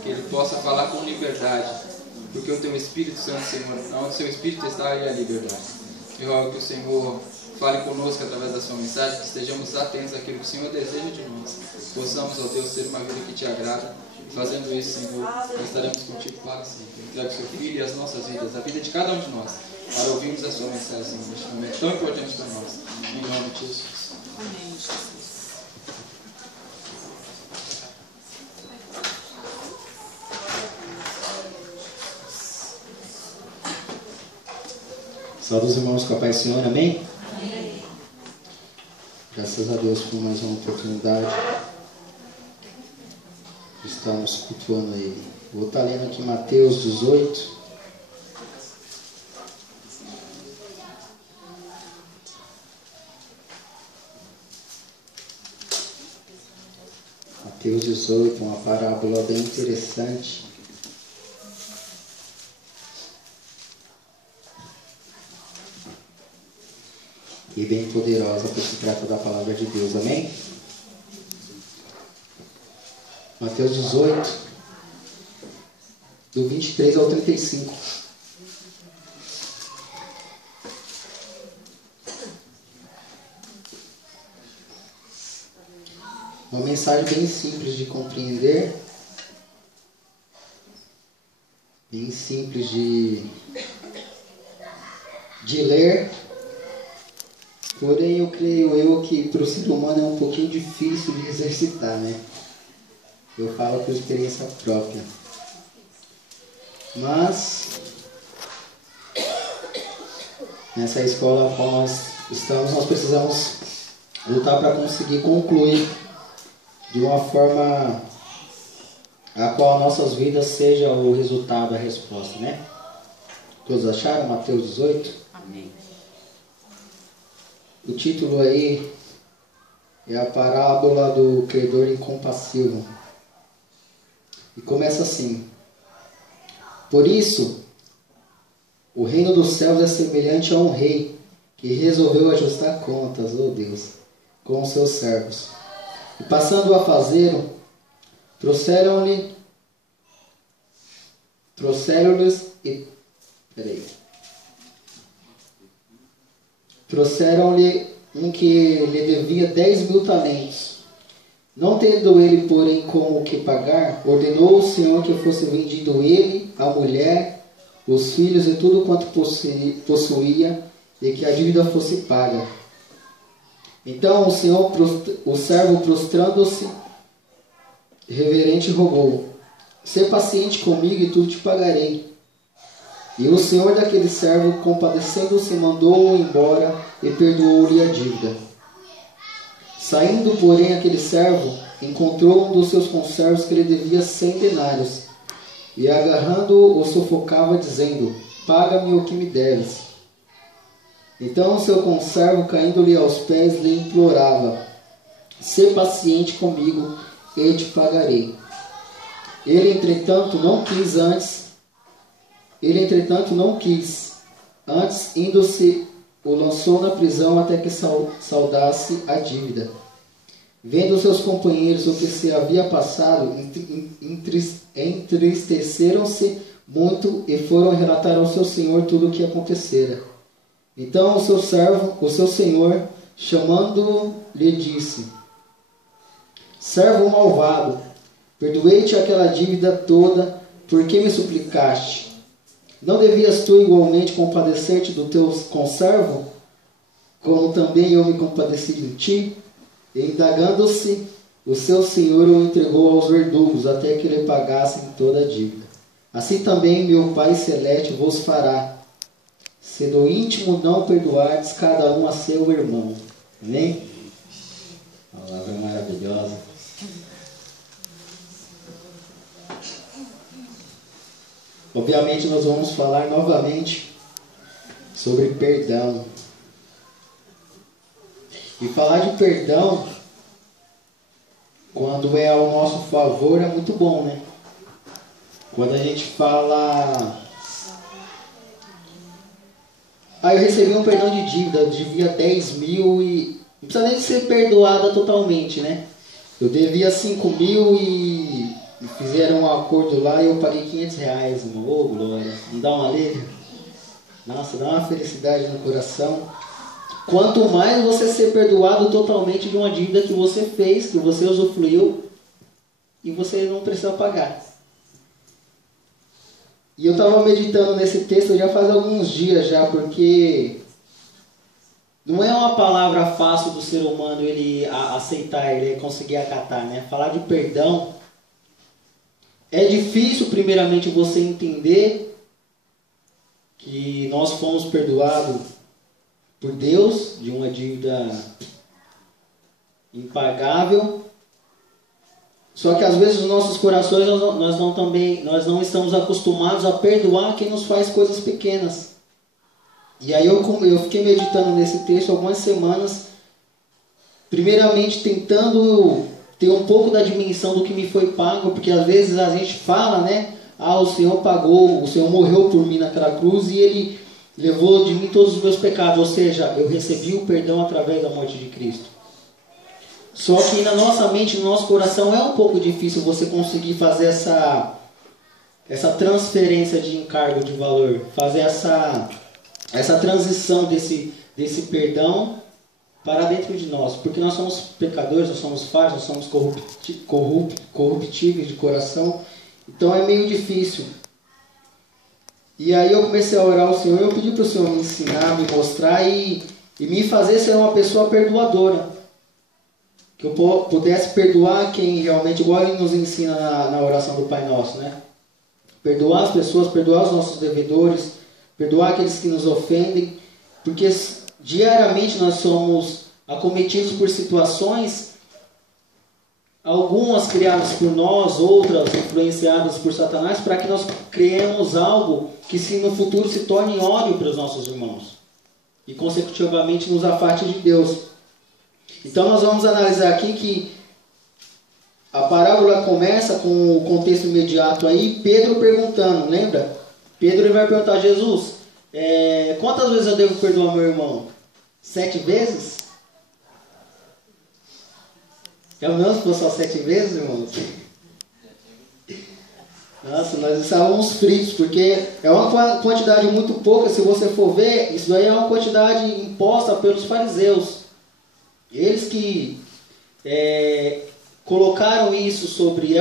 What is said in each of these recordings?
que ele possa falar com liberdade, porque o teu Espírito Santo, Senhor, onde o seu Espírito está, aí a liberdade. Eu rogo que o Senhor fale conosco através da sua mensagem, que estejamos atentos àquilo que o Senhor deseja de nós. Possamos, ó Deus, ter uma vida que te agrada. Fazendo isso, Senhor, nós estaremos contigo para sempre. Entregue o seu Filho e as nossas vidas, a vida de cada um de nós, para ouvirmos a sua mensagem, Senhor, neste momento tão importante para nós. Em nome de Jesus. Amém, Jesus. Saúde os irmãos com a paz do Senhor, amém? Amém. Graças a Deus por mais uma oportunidade de estarmos cultuando Ele. Vou estar lendo aqui Mateus 18. Mateus 18, uma parábola bem interessante. E bem poderosa, porque se trata da palavra de Deus, amém? Mateus 18, do 23 ao 35. Uma mensagem bem simples de compreender, bem simples de ler. Porém, eu creio que para o ser humano é um pouquinho difícil de exercitar, né? Eu falo por experiência própria. Mas, nessa escola a qual nós estamos, nós precisamos lutar para conseguir concluir de uma forma a qual nossas vidas seja o resultado, a resposta, né? Todos acharam Mateus 18? Amém. O título aí é a parábola do credor incompassivo. E começa assim: por isso, o reino dos céus é semelhante a um rei que resolveu ajustar contas, oh Deus, com os seus servos. E passando a fazê-lo, trouxeram-lhes um que lhe devia 10.000 talentos. Não tendo ele, porém, com o que pagar, ordenou o Senhor que fosse vendido ele, a mulher, os filhos e tudo quanto possuía, e que a dívida fosse paga. Então o servo, prostrando-se, reverente, rogou: sê paciente comigo e tudo te pagarei. E o senhor daquele servo, compadecendo-se, mandou-o embora e perdoou-lhe a dívida. Saindo, porém, aquele servo encontrou um dos seus conservos que lhe devia 100 denários, e agarrando-o, o sufocava, dizendo: paga-me o que me deves. Então o seu conservo, caindo-lhe aos pés, lhe implorava: sê paciente comigo e te pagarei. Ele, entretanto, não quis. Antes, indo-se, o lançou na prisão até que saldasse a dívida. Vendo seus companheiros o que se havia passado, entristeceram-se muito e foram relatar ao seu senhor tudo o que acontecera. Então o seu senhor, chamando-o, lhe disse: servo malvado, perdoei-te aquela dívida toda, por que me suplicaste? Não devias tu igualmente compadecer-te do teu conservo, como também eu me compadeci de ti? E indagando-se, o seu senhor o entregou aos verdugos, até que lhe pagassem toda a dívida. Assim também meu Pai Celeste vos fará, se do íntimo não perdoardes cada um a seu irmão. Amém? Palavra maravilhosa. Obviamente nós vamos falar novamente sobre perdão. E falar de perdão, quando é ao nosso favor, é muito bom, né? Quando a gente fala: eu recebi um perdão de dívida, eu devia 10.000 e... não precisa nem ser perdoada totalmente, né? Eu devia 5.000 e fizeram um acordo lá e eu paguei R$500, irmão. Ô, glória. Não dá um alívio? Nossa, dá uma felicidade no coração. Quanto mais você ser perdoado totalmente de uma dívida que você fez, que você usufruiu, e você não precisa pagar. E eu estava meditando nesse texto já faz alguns dias já, porque não é uma palavra fácil do ser humano ele aceitar, ele conseguir acatar, né? Falar de perdão é difícil, primeiramente, você entender que nós fomos perdoados por Deus de uma dívida impagável. Só que às vezes nos nossos corações nós não estamos acostumados a perdoar quem nos faz coisas pequenas. E aí eu fiquei meditando nesse texto algumas semanas, primeiramente tentando ter um pouco da dimensão do que me foi pago, porque às vezes a gente fala, né? Ah, o Senhor pagou, o Senhor morreu por mim naquela cruz e Ele levou de mim todos os meus pecados, ou seja, eu recebi o perdão através da morte de Cristo. Só que na nossa mente, no nosso coração, é um pouco difícil você conseguir fazer essa transferência de encargo de valor, fazer essa transição desse perdão para dentro de nós, porque nós somos pecadores, nós somos falhos, nós somos corruptíveis de coração, então é meio difícil. E aí eu comecei a orar ao Senhor, eu pedi para o Senhor me ensinar, me mostrar e me fazer ser uma pessoa perdoadora. Que eu pudesse perdoar quem realmente, igual Ele nos ensina na oração do Pai Nosso, né? Perdoar as pessoas, perdoar os nossos devedores, perdoar aqueles que nos ofendem, porque diariamente nós somos acometidos por situações, algumas criadas por nós, outras influenciadas por Satanás, para que nós criemos algo que se no futuro se torne ódio para os nossos irmãos e consecutivamente nos afaste de Deus. Então nós vamos analisar aqui que a parábola começa com o contexto imediato aí, Pedro perguntando, lembra? Pedro ele vai perguntar a Jesus, quantas vezes eu devo perdoar meu irmão? 7 vezes? É o mesmo se for só 7 vezes, irmãos? Nossa, nós estávamos fritos, porque é uma quantidade muito pouca, se você for ver, isso daí é uma quantidade imposta pelos fariseus. Eles que colocaram isso sobre,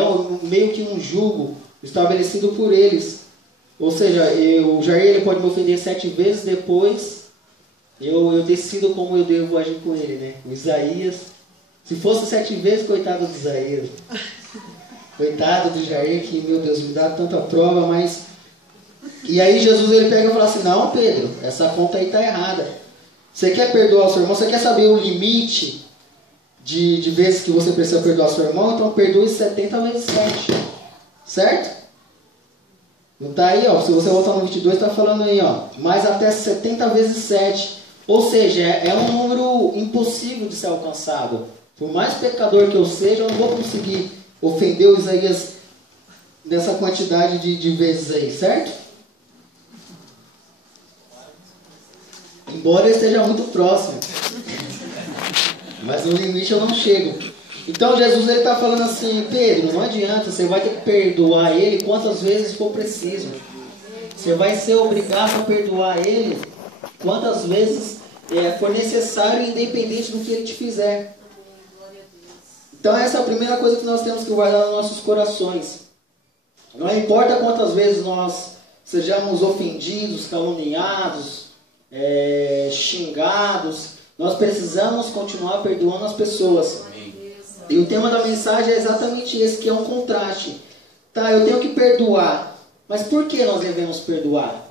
meio que um jugo estabelecido por eles. Ou seja, o Jair ele pode me ofender 7 vezes, depois eu decido como eu devo agir com ele, né? O Isaías, se fosse 7 vezes, coitado do Isaías. Coitado do Jair, que, meu Deus, me dá tanta prova, mas... E aí Jesus ele pega e fala assim, não, Pedro, essa conta aí está errada. Você quer perdoar o seu irmão? Você quer saber o limite de vezes que você precisa perdoar o seu irmão? Então perdoe 70 vezes 7. Certo? Não está aí, ó. Se você voltar no 22, está falando aí, ó. Mais até 70 vezes 7. Ou seja, é um número impossível de ser alcançado. Por mais pecador que eu seja, eu não vou conseguir ofender o Isaías nessa quantidade de vezes aí, certo? Embora eu esteja muito próximo. Mas no limite eu não chego. Então Jesus ele está falando assim, Pedro, não adianta, você vai ter que perdoar ele quantas vezes for preciso. Você vai ser obrigado a perdoar ele quantas vezes for necessário, independente do que ele te fizer. Então essa é a primeira coisa que nós temos que guardar nos nossos corações. Não importa quantas vezes nós sejamos ofendidos, caluniados, xingados, nós precisamos continuar perdoando as pessoas. E o tema da mensagem é exatamente esse, que é um contraste. Tá, eu tenho que perdoar, mas por que nós devemos perdoar?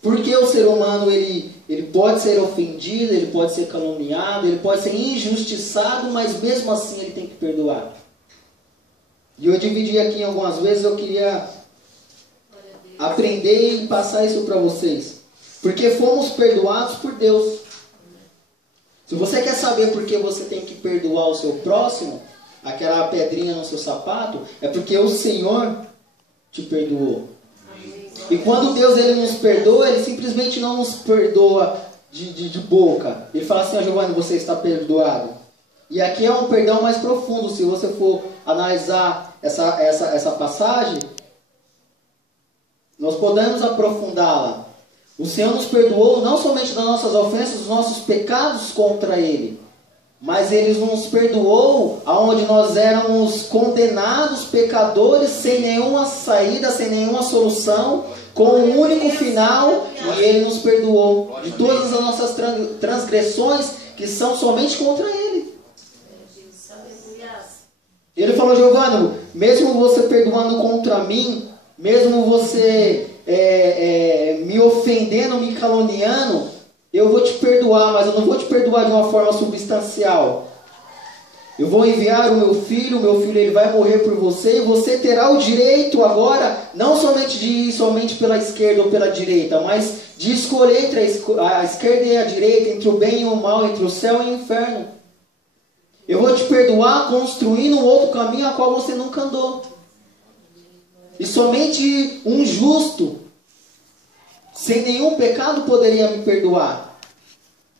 Porque o ser humano ele pode ser ofendido, ele pode ser caluniado, ele pode ser injustiçado, mas mesmo assim ele tem que perdoar. E eu dividi aqui algumas vezes, eu queria aprender e passar isso para vocês. Porque fomos perdoados por Deus. Se você quer saber por que você tem que perdoar o seu próximo, aquela pedrinha no seu sapato, é porque o Senhor te perdoou. E quando Deus ele nos perdoa, Ele simplesmente não nos perdoa de boca. Ele fala assim, Giovanni, você está perdoado. E aqui é um perdão mais profundo. Se você for analisar essa passagem, nós podemos aprofundá-la. O Senhor nos perdoou não somente das nossas ofensas, dos nossos pecados contra Ele, mas Ele nos perdoou aonde nós éramos condenados, pecadores, sem nenhuma saída, sem nenhuma solução, com um único final, e Ele nos perdoou de todas as nossas transgressões que são somente contra Ele. Ele falou: Giovanni, mesmo você perdoando contra mim, mesmo você me ofendendo, me caluniando, eu vou te perdoar, mas eu não vou te perdoar de uma forma substancial. Eu vou enviar o meu filho ele vai morrer por você, e você terá o direito agora, não somente de ir somente pela esquerda ou pela direita, mas de escolher entre a esquerda e a direita, entre o bem e o mal, entre o céu e o inferno. Eu vou te perdoar construindo um outro caminho a qual você nunca andou. E somente um justo, sem nenhum pecado, poderia me perdoar.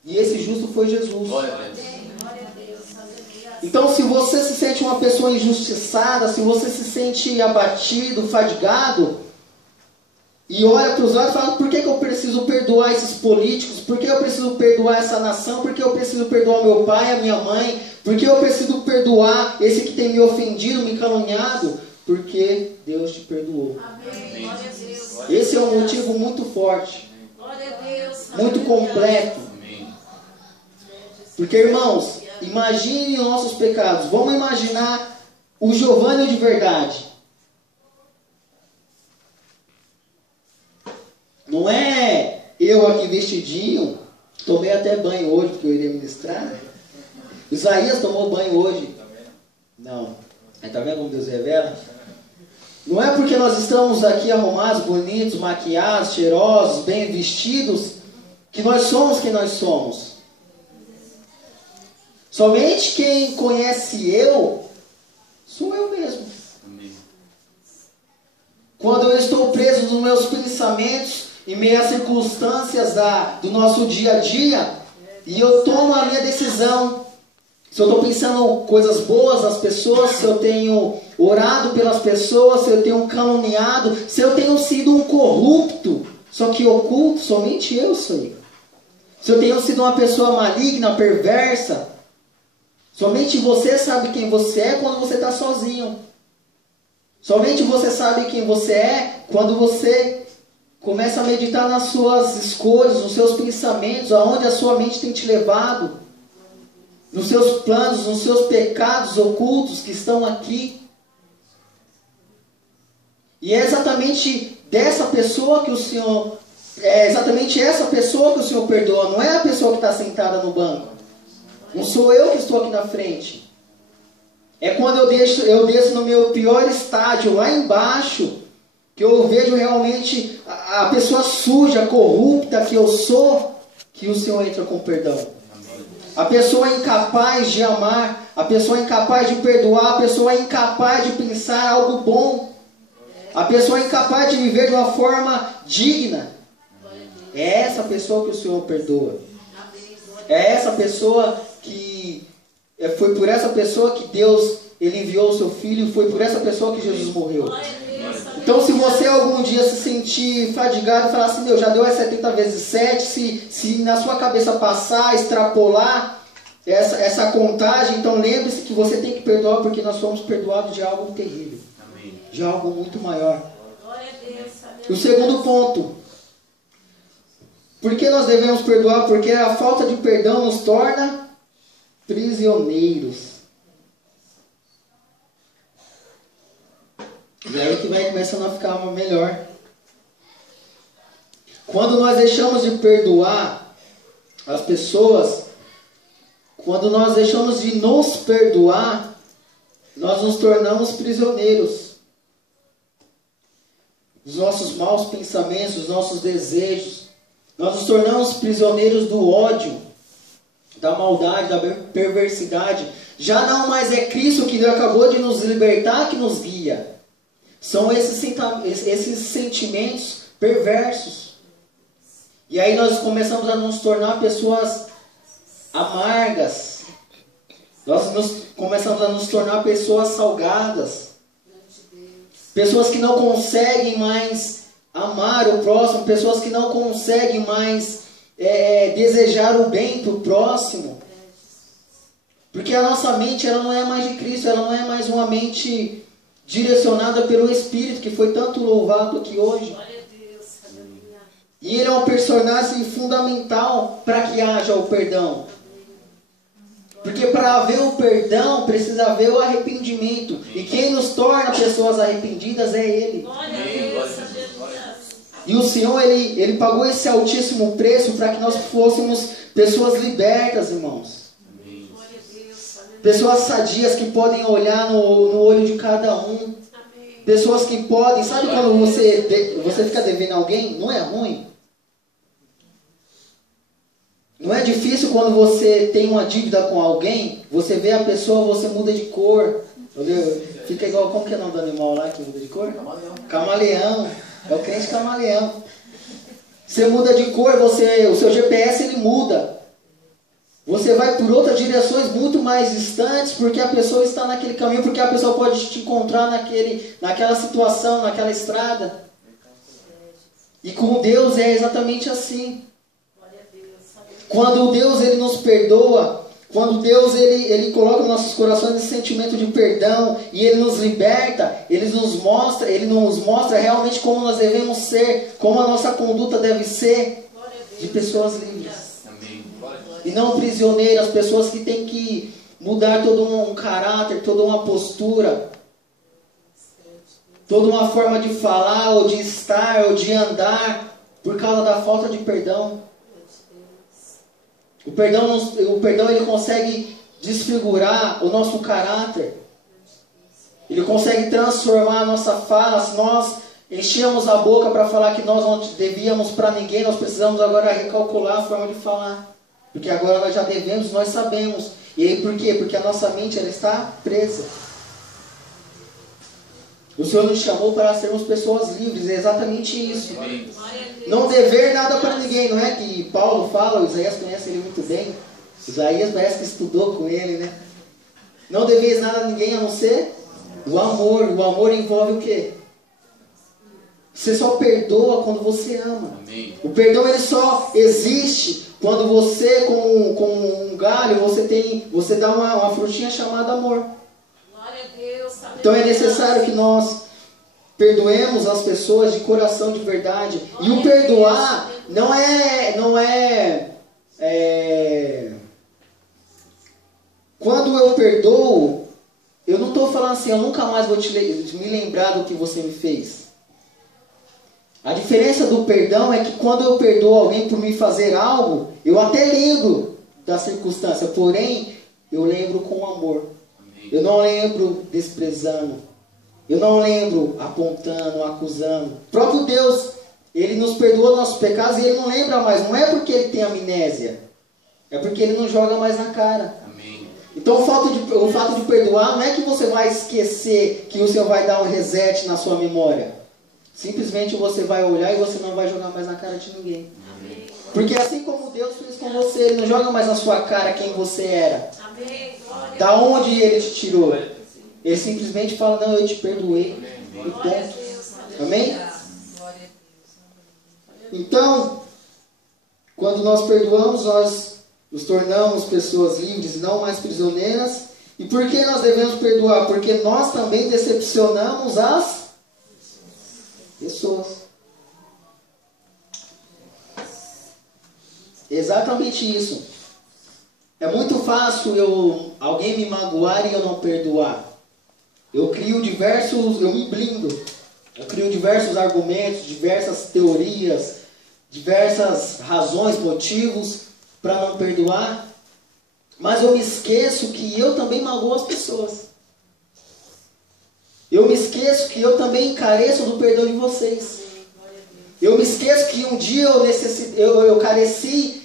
E esse justo foi Jesus. Então, se você se sente uma pessoa injustiçada, se você se sente abatido, fadigado, e olha para os lados e fala: por que eu preciso perdoar esses políticos? Por que eu preciso perdoar essa nação? Por que eu preciso perdoar meu pai, a minha mãe? Por que eu preciso perdoar esse que tem me ofendido, me caluniado? Porque Deus te perdoou. Amém. Esse é um motivo muito forte, muito completo. Porque, irmãos, imagine nossos pecados. Vamos imaginar o Giovanni de verdade. Não é eu aqui vestidinho, tomei até banho hoje porque eu iria ministrar. Isaías tomou banho hoje. Não. Está vendo como Deus revela? Não é porque nós estamos aqui arrumados, bonitos, maquiados, cheirosos, bem vestidos, que nós somos quem nós somos. Somente quem conhece eu, sou eu mesmo. Quando eu estou preso nos meus pensamentos, em meio às circunstâncias do nosso dia a dia, e eu tomo a minha decisão. Se eu estou pensando coisas boas das pessoas, se eu tenho orado pelas pessoas, se eu tenho caluniado, se eu tenho sido um corrupto, só que oculto, somente eu sei. Se eu tenho sido uma pessoa maligna, perversa, somente você sabe quem você é quando você está sozinho. Somente você sabe quem você é quando você começa a meditar nas suas escolhas, nos seus pensamentos, aonde a sua mente tem te levado, nos seus planos, nos seus pecados ocultos que estão aqui. E é exatamente dessa pessoa que o Senhor, exatamente essa pessoa que o Senhor perdoa. Não é a pessoa que está sentada no banco. Não sou eu que estou aqui na frente. É quando eu desço no meu pior estágio, lá embaixo, que eu vejo realmente a pessoa suja, corrupta que eu sou, que o Senhor entra com perdão. A pessoa incapaz de amar, a pessoa incapaz de perdoar, a pessoa incapaz de pensar algo bom, a pessoa incapaz de viver de uma forma digna. É essa pessoa que o Senhor perdoa. É essa pessoa que... Foi por essa pessoa que Deus ele enviou o seu Filho, foi por essa pessoa que Jesus morreu. Então, se você algum dia se sentir fadigado e falar assim: Deus, já deu as 70 vezes 7, se na sua cabeça passar, extrapolar essa contagem, então lembre-se que você tem que perdoar, porque nós somos perdoados de algo terrível. Amém. De algo muito maior. O segundo ponto. Por que nós devemos perdoar? Porque a falta de perdão nos torna prisioneiros. E aí que vai começando a ficar melhor. Quando nós deixamos de perdoar as pessoas, quando nós deixamos de nos perdoar, nós nos tornamos prisioneiros dos nossos maus pensamentos, dos nossos desejos. Nós nos tornamos prisioneiros do ódio, da maldade, da perversidade. Já não mais é Cristo que acabou de nos libertar que nos guia. São esses sentimentos perversos. E aí nós começamos a nos tornar pessoas amargas, começamos a nos tornar pessoas salgadas. Pessoas que não conseguem mais amar o próximo. Pessoas que não conseguem mais desejar o bem para o próximo. Porque a nossa mente, ela não é mais de Cristo. Ela não é mais uma mente direcionada pelo Espírito, que foi tanto louvado aqui hoje. E ele é um personagem fundamental para que haja o perdão. Porque para haver o perdão, precisa haver o arrependimento. E quem nos torna pessoas arrependidas é Ele. E o Senhor, Ele pagou esse altíssimo preço para que nós fôssemos pessoas libertas, irmãos. Pessoas sadias que podem olhar no olho de cada um. Pessoas que podem... Sabe quando você fica devendo alguém? Não é ruim. Não é difícil quando você tem uma dívida com alguém, você vê a pessoa, você muda de cor. Fica igual, como que é o nome do animal lá que muda de cor? Camaleão. Camaleão. É o crente camaleão. Você muda de cor, o seu GPS ele muda. Você vai por outras direções muito mais distantes, porque a pessoa está naquele caminho, porque a pessoa pode te encontrar naquela situação, naquela estrada. E com Deus é exatamente assim. Quando Deus ele nos perdoa, quando Deus ele coloca nos nossos corações esse sentimento de perdão e Ele nos liberta, Ele nos mostra realmente como nós devemos ser, como a nossa conduta deve ser de pessoas livres. E não prisioneiras, pessoas que têm que mudar todo um caráter, toda uma postura, toda uma forma de falar, ou de estar, ou de andar, por causa da falta de perdão. O perdão ele consegue desfigurar o nosso caráter. Ele consegue transformar a nossa fala. Se nós enchemos a boca para falar que nós não devíamos para ninguém, nós precisamos agora recalcular a forma de falar. Porque agora nós já devemos, nós sabemos. E aí por quê? Porque a nossa mente ela está presa. O Senhor nos chamou para sermos pessoas livres. É exatamente isso. Não dever nada para ninguém. Não é que Paulo fala, o Isaías conhece ele muito bem. Isaías parece que estudou com ele, né? Não deveis nada a ninguém a não ser o amor. O amor envolve o quê? Você só perdoa quando você ama. Amém. O perdão ele só existe quando você, como um galho, você dá uma frutinha chamada amor. Glória a Deus. Então é necessário que nós perdoemos as pessoas de coração, de verdade. E o perdoar não é quando eu perdoo, eu não estou falando assim, eu nunca mais vou me lembrar do que você me fez. A diferença do perdão é que quando eu perdoo alguém por me fazer algo, eu até lembro da circunstância, porém, eu lembro com amor. Eu não lembro desprezando. Eu não lembro apontando, acusando. O próprio Deus, Ele nos perdoa nossos pecados e Ele não lembra mais. Não é porque Ele tem amnésia. É porque Ele não joga mais na cara. Amém. Então o fato de perdoar não é que você vai esquecer, que o Senhor vai dar um reset na sua memória. Simplesmente você vai olhar e você não vai jogar mais na cara de ninguém. Amém. Porque assim como Deus fez com você, Ele não joga mais na sua cara quem você era. Amém. Da onde Ele te tirou. Ele simplesmente fala, não, eu te perdoei. E ponto. Amém? Então, quando nós perdoamos, nós nos tornamos pessoas livres, não mais prisioneiras. E por que nós devemos perdoar? Porque nós também decepcionamos as pessoas. Exatamente isso. É muito fácil alguém me magoar e eu não perdoar. Eu me blindo. Eu crio diversos argumentos, diversas teorias, diversas razões, motivos para não perdoar. Mas eu me esqueço que eu também magoo as pessoas. Eu me esqueço que eu também careço do perdão de vocês. Eu me esqueço que um dia eu careci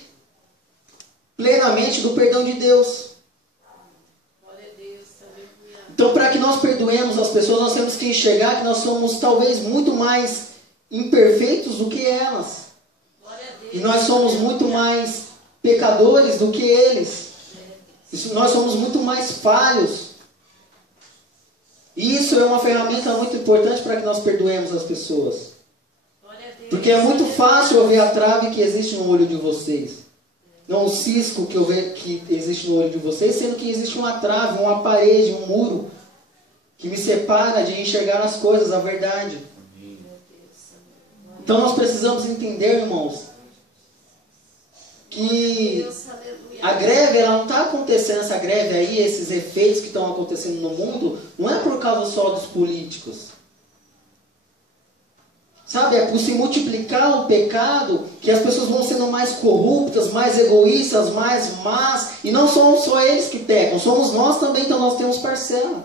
plenamente do perdão de Deus. Então, para que nós perdoemos as pessoas, nós temos que enxergar que nós somos talvez muito mais imperfeitos do que elas. E nós somos muito mais pecadores do que eles. Nós somos muito mais falhos. E isso é uma ferramenta muito importante para que nós perdoemos as pessoas. Porque é muito fácil eu ver a trave que existe no olho de vocês. Não o cisco que existe no olho de vocês, sendo que existe uma trave, uma parede, um muro que me separa de enxergar as coisas, a verdade. Então nós precisamos entender, irmãos, que a greve, ela não está acontecendo, essa greve aí, esses efeitos que estão acontecendo no mundo, não é por causa só dos políticos. Sabe, é por se multiplicar o pecado que as pessoas vão sendo mais corruptas, mais egoístas, mais más. E não somos só eles que pecam, somos nós também, então nós temos parcela.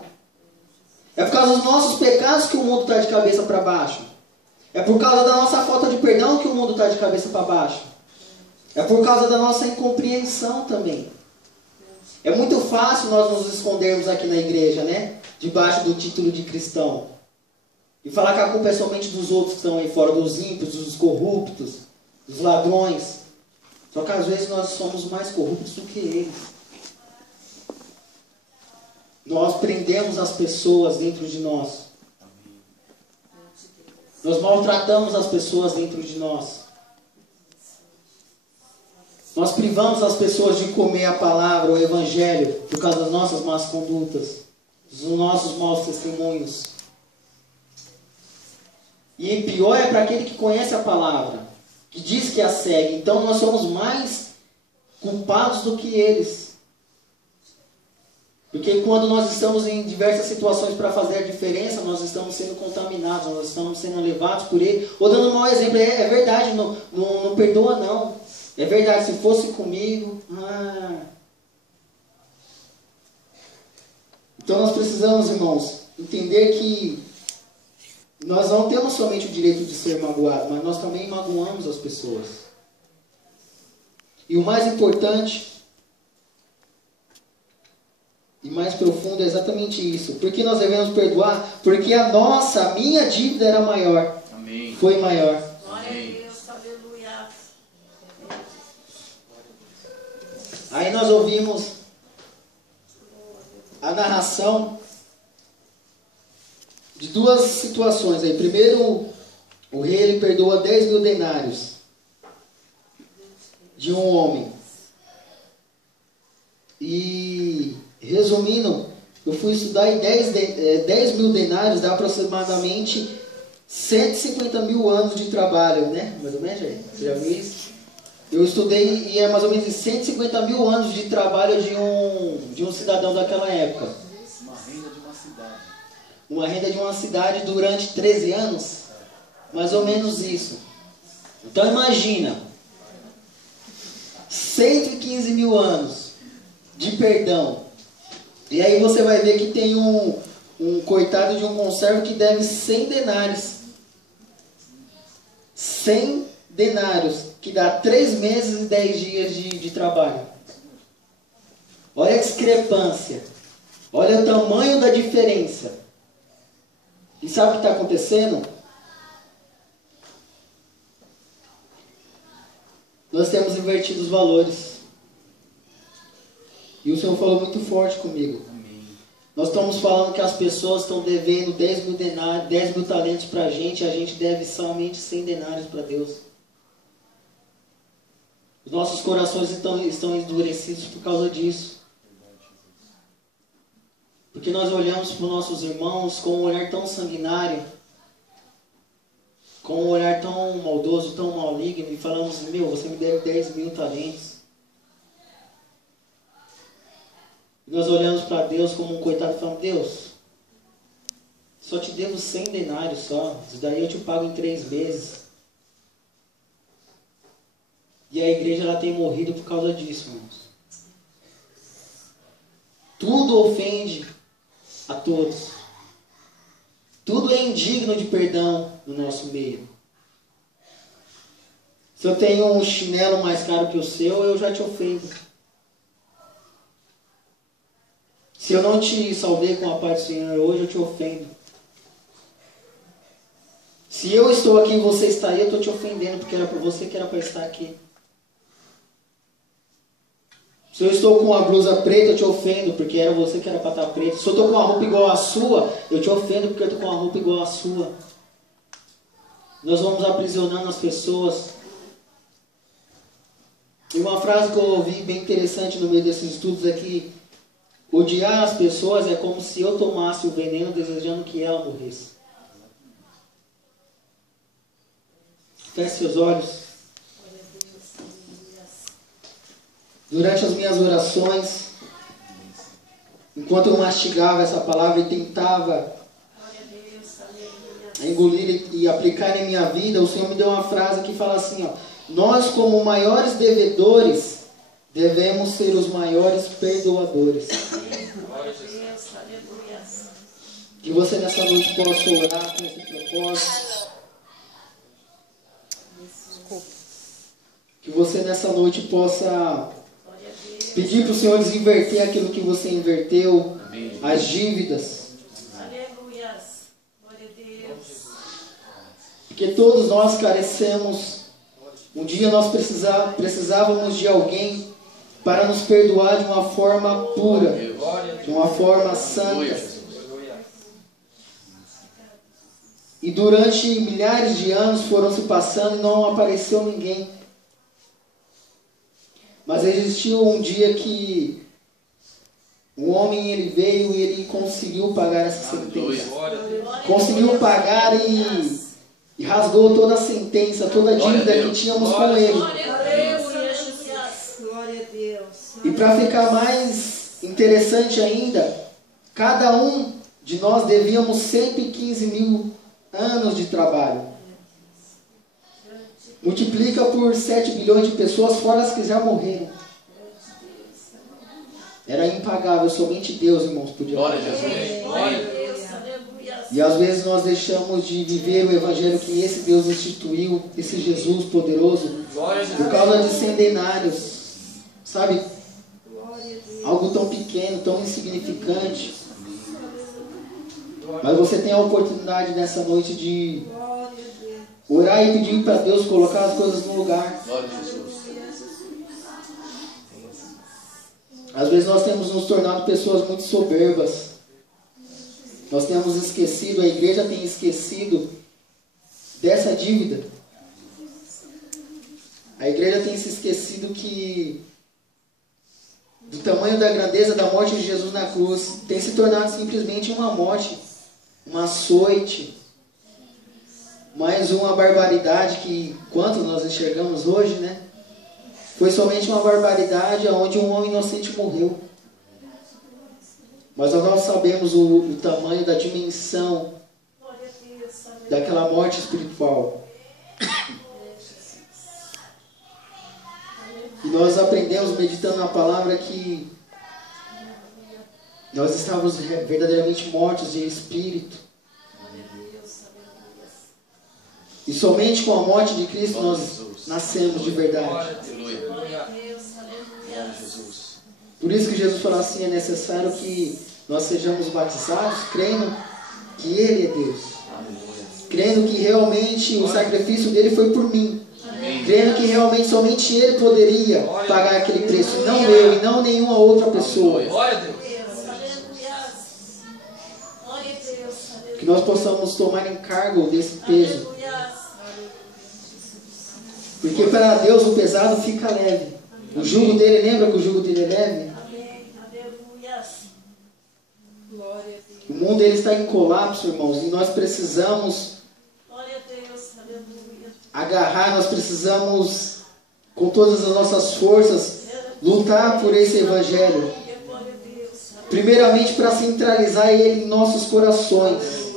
É por causa dos nossos pecados que o mundo está de cabeça para baixo. É por causa da nossa falta de perdão que o mundo está de cabeça para baixo. É por causa da nossa incompreensão também. É muito fácil nós nos escondermos aqui na igreja, né? Debaixo do título de cristão. E falar que a culpa é somente dos outros que estão aí fora, dos ímpios, dos corruptos, dos ladrões. Só que às vezes nós somos mais corruptos do que eles. Nós prendemos as pessoas dentro de nós. Nós maltratamos as pessoas dentro de nós. Nós privamos as pessoas de comer a palavra, o evangelho, por causa das nossas más condutas, dos nossos maus testemunhos. E pior é para aquele que conhece a palavra, que diz que a segue. Então nós somos mais culpados do que eles. Porque quando nós estamos em diversas situações para fazer a diferença, nós estamos sendo contaminados, nós estamos sendo levados por ele. Ou dando um mau exemplo, é verdade, não perdoa não. É verdade, se fosse comigo... Então nós precisamos, irmãos, entender que nós não temos somente o direito de ser magoados, mas nós também magoamos as pessoas. E o mais importante e mais profundo é exatamente isso. Por que nós devemos perdoar? Porque a minha dívida era maior. Amém. Foi maior. Glória a Deus, aleluia. Aí nós ouvimos a narração de duas situações aí. Primeiro, o rei ele perdoa 10.000 denários de um homem. E, resumindo, eu fui estudar e 10.000 denários dá aproximadamente 150 mil anos de trabalho, né? Mais ou menos, gente? Você já viu isso? Eu estudei e é mais ou menos 150 mil anos de trabalho de um cidadão daquela época. Uma renda de uma cidade. Uma renda de uma cidade durante 13 anos? Mais ou menos isso. Então imagina, 115 mil anos de perdão. E aí você vai ver que tem um coitado de um conservo que deve 100 denários. 100 denários, que dá 3 meses e 10 dias de trabalho. Olha a discrepância. Olha o tamanho da diferença. E sabe o que está acontecendo? Nós temos invertido os valores. E o Senhor falou muito forte comigo. Amém. Nós estamos falando que as pessoas estão devendo 10.000 denários, 10.000 talentos para a gente deve somente 100 denários para Deus. Os nossos corações estão endurecidos por causa disso. Porque nós olhamos para os nossos irmãos com um olhar tão sanguinário, com um olhar tão maldoso, tão maligno, e falamos, meu, você me deve 10.000 talentos. E nós olhamos para Deus como um coitado e falamos, Deus, só te devo 100 denários só, isso daí eu te pago em 3 meses. E a igreja ela tem morrido por causa disso, irmãos. Tudo ofende a todos. Tudo é indigno de perdão no nosso meio. Se eu tenho um chinelo mais caro que o seu, eu já te ofendo. Se eu não te salvei com a paz do Senhor hoje, eu te ofendo. Se eu estou aqui e você está aí, eu estou te ofendendo, porque era para você que era para estar aqui. Se eu estou com uma blusa preta, eu te ofendo, porque era você que era para estar preta. Se eu estou com uma roupa igual à sua, eu te ofendo, porque eu estou com uma roupa igual à sua. Nós vamos aprisionando as pessoas. E uma frase que eu ouvi bem interessante no meio desses estudos é que odiar as pessoas é como se eu tomasse o veneno desejando que ela morresse. Feche seus olhos. Durante as minhas orações, enquanto eu mastigava essa palavra e tentava engolir e aplicar em minha vida, o Senhor me deu uma frase que fala assim, ó: nós, como maiores devedores, devemos ser os maiores perdoadores. Que você nessa noite possa orar com esse propósito. Que você nessa noite possa pedir para o Senhor desinverter aquilo que você inverteu, as dívidas. Porque todos nós carecemos. Um dia nós precisávamos de alguém para nos perdoar de uma forma pura, de uma forma santa. E durante milhares de anos foram se passando e não apareceu ninguém. Mas existiu um dia que o homem ele veio e ele conseguiu pagar essa sentença. Conseguiu pagar e rasgou toda a sentença, toda a dívida que tínhamos com ele. E para ficar mais interessante ainda, cada um de nós devíamos 115 mil anos de trabalho. Multiplica por 7 bilhões de pessoas, fora as que já morreram. Era impagável, somente Deus, irmãos, podia pagar. E às vezes nós deixamos de viver o evangelho que esse Deus instituiu, esse Jesus poderoso, por causa de centenários, sabe? Algo tão pequeno, tão insignificante. Mas você tem a oportunidade nessa noite de orar e pedir para Deus colocar as coisas no lugar. Às vezes nós temos nos tornado pessoas muito soberbas. Nós temos esquecido, a igreja tem esquecido dessa dívida. A igreja tem se esquecido do tamanho da grandeza da morte de Jesus na cruz. Tem se tornado simplesmente uma morte, um açoite, mais uma barbaridade que, quanto nós enxergamos hoje, né? Foi somente uma barbaridade onde um homem inocente morreu. Mas nós não sabemos o tamanho da dimensão daquela morte espiritual. E nós aprendemos, meditando na palavra, que nós estávamos verdadeiramente mortos de espírito. E somente com a morte de Cristo nós nascemos de verdade. Por isso que Jesus falou assim, é necessário que nós sejamos batizados, crendo que Ele é Deus. Crendo que realmente o sacrifício dele foi por mim. Crendo que realmente somente Ele poderia pagar aquele preço, não eu e não nenhuma outra pessoa. Que nós possamos tomar encargo desse peso. Porque para Deus o pesado fica leve. O jugo dele, lembra que o jugo dele é leve? O mundo ele está em colapso, irmãos, e nós precisamos agarrar, nós precisamos, com todas as nossas forças, lutar por esse evangelho. Primeiramente para centralizar ele em nossos corações.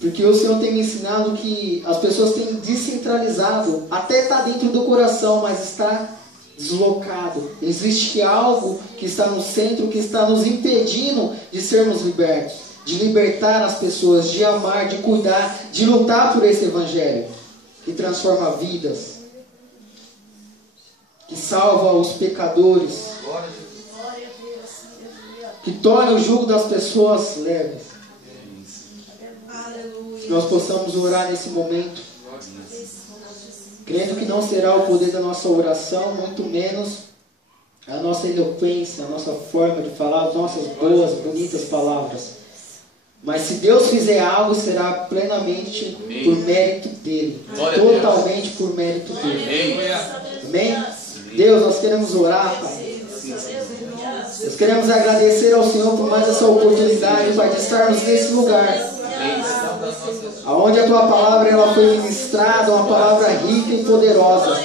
Porque o Senhor tem me ensinado que as pessoas têm descentralizado, até está dentro do coração, mas está deslocado. Existe algo que está no centro, que está nos impedindo de sermos libertos, de libertar as pessoas, de amar, de cuidar, de lutar por esse evangelho que transforma vidas, que salva os pecadores, que torna o jugo das pessoas leves. Que nós possamos orar nesse momento, crendo que não será o poder da nossa oração, muito menos a nossa eloquência, a nossa forma de falar, as nossas boas, bonitas palavras. Mas se Deus fizer algo, será plenamente por mérito dele. Totalmente por mérito dele. Amém? Deus, nós queremos orar, Pai. Nós queremos agradecer ao Senhor por mais essa oportunidade, Pai, de estarmos nesse lugar. Aonde a Tua palavra ela foi ministrada, uma palavra rica e poderosa.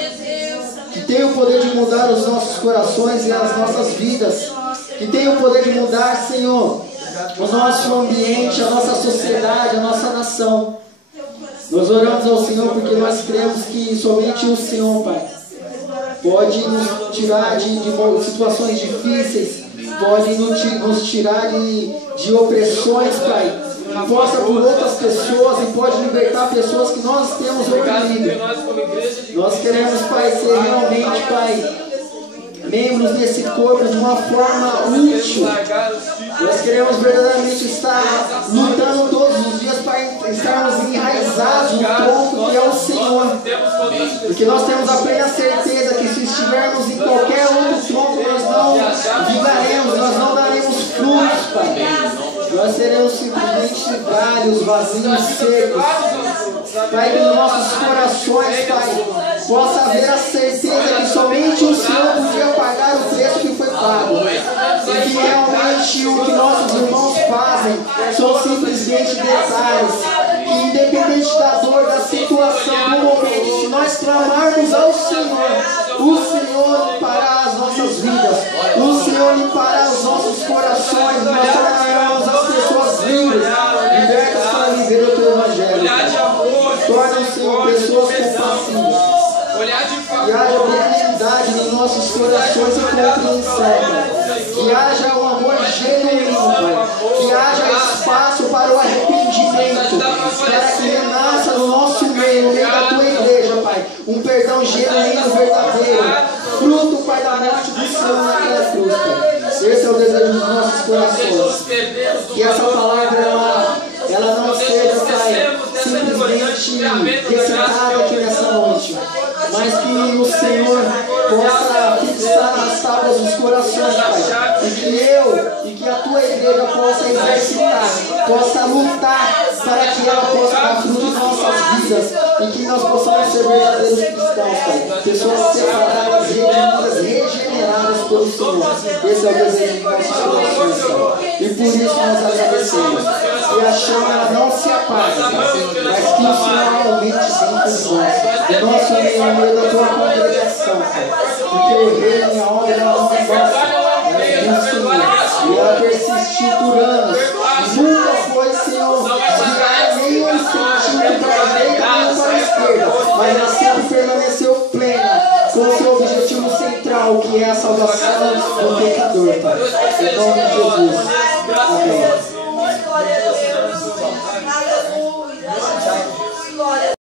Que tem o poder de mudar os nossos corações e as nossas vidas. Que tem o poder de mudar, Senhor, o nosso ambiente, a nossa sociedade, a nossa nação. Nós oramos ao Senhor porque nós cremos que somente o Senhor, Pai, pode nos tirar de situações difíceis, pode nos tirar de opressões, Pai. Possa por outras pessoas e pode libertar pessoas que nós temos oprimido. Nós queremos, Pai, ser realmente, Pai, membros desse corpo de uma forma útil. Nós queremos verdadeiramente estar lutando todos os dias para estarmos enraizados no tronco que é o Senhor. Porque nós temos a plena certeza que se estivermos em qualquer outro tronco, nós não vigaremos, nós não daremos frutos, Pai. Nós seremos simplesmente galhos, vazios, secos. Pai, que nos nossos corações, Pai, possa haver a certeza que somente o Senhor podia pagar o preço que foi pago. E que realmente o que nossos irmãos fazem são simplesmente detalhes. Que independente da dor, da situação, do momento, se nós clamarmos ao Senhor, o Senhor limpará as nossas vidas. O Senhor limpará os nossos corações. Nós tornaremos as pessoas livres, libertas para viver o Teu Evangelho. Torna, Senhor, pessoas compassivas. Que haja benignidade nos nossos corações e compreensão, Pai. Que haja um amor genuíno, Pai. Que haja espaço para o arrependimento, para que renasça no nosso meio, no meio da Tua igreja, Pai, um perdão genuíno, verdadeiro, fruto, Pai, da morte do Senhor naquela cruz, Pai. Esse é o desejo dos nossos corações. Que essa palavra ela não seja, Pai, simplesmente recitada aqui nessa noite, mas que o Senhor possa fixar nas tábuas dos corações, Pai, e que eu e que a Tua igreja possa exercitar, possa lutar para que ela possa dar fruto em nossas vidas e que nós possamos ser verdadeiros cristãos, Pai, pessoas separadas, redimidas, regeneradas pelo Senhor. Esse é o desejo de nossos corações, Pai, e por isso nós agradecemos. E a chama ela não se apaga, mas que o Senhor aumente dentro de nós, o nosso meio da Tua congregação, Pai, porque o reino e a obra não é nossa, é do Senhor, e ela persistiu por anos, nunca foi, Senhor, virar nenhum centímetro para a direita nem para a esquerda, mas ela sempre permaneceu plena, com o seu objetivo central, que é a salvação do pecador, Pai, em nome de Jesus. Amém.